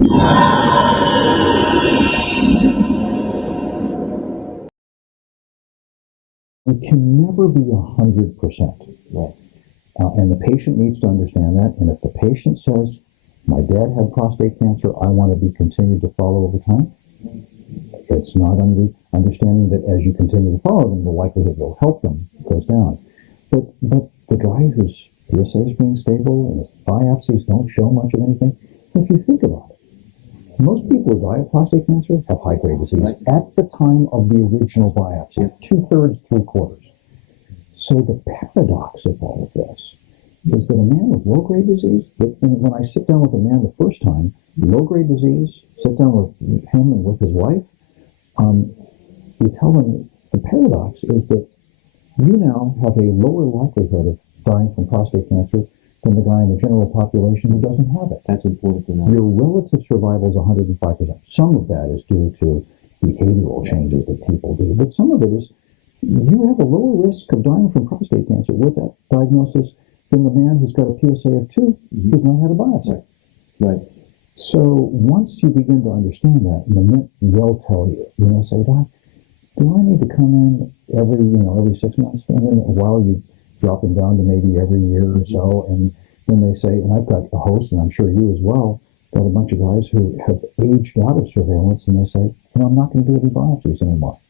It can never be 100%. Right. And the patient needs to understand that. And if the patient says, my dad had prostate cancer, I want to be continued to follow over time, it's not understanding that as you continue to follow them, the likelihood you'll help them goes down. But the guy whose PSA is being stable and his biopsies don't show much of anything, if you think about it, most people who die of prostate cancer have high-grade disease at the time of the original biopsy, 2/3, 3/4. So the paradox of all of this is that a man with low-grade disease, when I sit down with a man the first time, low-grade disease, sit down with him and with his wife, you tell them the paradox is that you now have a lower likelihood of dying from prostate cancer than the guy in the general population who doesn't have it. That's important to know. Your relative survival is 105%. Some of that is due to behavioral changes that people do, but some of it is you have a lower risk of dying from prostate cancer with that diagnosis than the man who's got a PSA of 2 who's not had a biopsy. Right. So once you begin to understand that, they'll tell you, say, Doc, do I need to come in every 6 months? And then while you drop them down to maybe every year or so, and then they say, and I've got a host, and I'm sure you as well, got a bunch of guys who have aged out of surveillance, and they say, I'm not going to do any biopsies anymore.